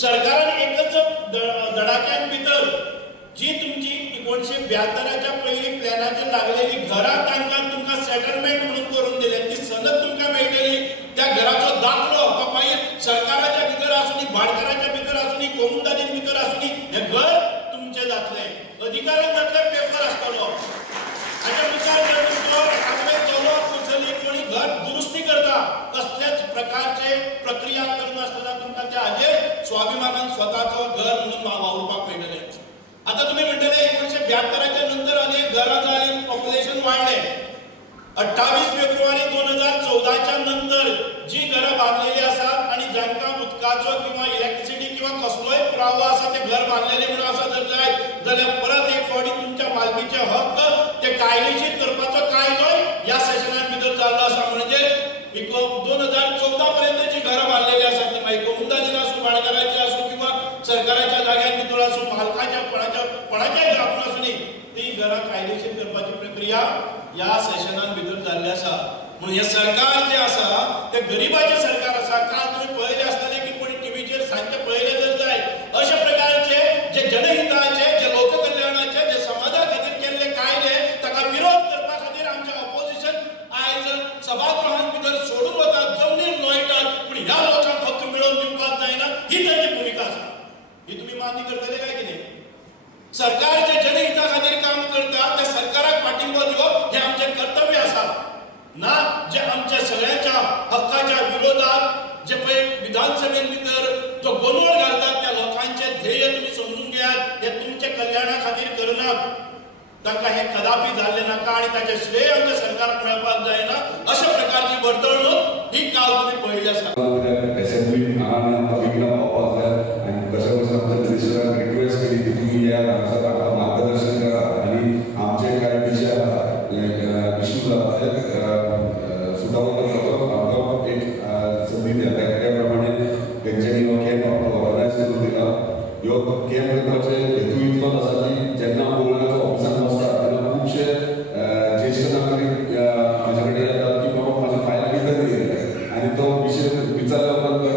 सरकारान एकच धडाक्यान भितर जी तुमची 1972च्या पहिली प्लॅनाचेर लागलेली घरां तांकां तुमकां सेटलमेंट म्हणून करून दिले, ती सनद तुमकां मेळटली, त्या घराचो दाखलो मागीर सरकाराच्या भितर आसूनी, भाडकाराच्या भितर आसूनी, कोमुदादी भितर आसूनी हें घर तुमचें जातलें, अधिकारान जातले, पेपर आसतलो. हाच्या मुखार जर तुमचो एकामेक चलो कुचली कोणी घर दुरुस्ती करता, कसल्याच प्रकारचे प्रक्रिया करनासतना तुमकां त्या हाजेर स्वाभिमानान स्वताचो घर म्हणून वावरपाक मेळटलें. आता तुम्ही म्हणटले 1972च्या नंतर अनेक घरां जाली, पॉप्युलेशन वाडलें. 28 फेब्रुवारी 2014च्या नंतर जी घरां बांदलेली आसात आणि जांकां उदकाचो किंवा इलेक्ट्रिसिटी किंवा कसलोय पुरावो आसा ते घर बांदलेले म्हणून आसा जर जाय जाल्यार परत एक फावटी तुमच्या मालकीचे हक्क ते कायदेशीर करपाचो कायदोय ह्या सेशनान भितर जाल्लो आसा. म्हणजे 2014 पर्यंत जी घरां बांदलेली आसात ती मागीर कोमुदादीन आसूं, भाडकाराची आसूं किंवा सरकाराच्या जाग्यार भितर आसूं, मालकाच्या कोणाच्याय घरापून आसूं ती घरां कायदेशीर करपाची प्रक्रिया ह्या सेशनान भितर जाल्ली आसा. म्हणून हे सरकार जे आसा ते गरिबाचे सरकार आसा. काल तुम्ही पळयले आसतले की कोणी टीव्हीचेर सांजचे पळयले जर जाय अशा प्रकारचे जे जनहिताचे, जे लोककल्याणाचे, जे समाजा खातीर केल्ले कायदे ताका विरोध करपा खातीर आमचे ऑपोजिशन आयज सभागृहांत भितर सोडून वतात, जमनीर लोळटात, पूण ह्या लोकांक हक्क मेळोवन दिवपाक जायना ही तांची भुमिका आसा. ही तुम्ही मान्य करतले काय कितें? सरकार जे जनहिता खातीर काम करता त्या सरकाराक पाठिंबो दिवप हे आमचे कर्तव्य आसा, ना जे आमच्या सगळ्यांच्या हक्काच्या विरोधात जे पळय विधानसभेन भितर जो गोंधळ घालतात त्या लोकांचे ध्येय तुम्ही समजून घेयात, हे तुमच्या कल्याणा खातीर करनात. तांकां हे कदापि जाल्ले नाका आणि ताचे श्रेय आमच्या सरकाराक मेळपाक जायना. अशा प्रकारची वर्तणूक ही काल तुम्ही पळयली आसा. रिक्वेस्ट केली की तुम्ही या मार्गदर्शन करा आणि आमचे काही विषय सुधारण्याचा एक संधी द्या. त्याप्रमाणे त्यांच्यानी हो कॅम्प ऑर्गनायज करून दिला. ह्यो कॅम्प करपाचे हेतू इतलोच आसा की जेन्ना गोंयचो ऑफिसान बसता तेन्ना खुबशे ज्येश्ठ नागरीक म्हाजे कडेन येतात की बाबा म्हाजो फायल कितें तरी आणि तो विषय विचारल्या उपरांत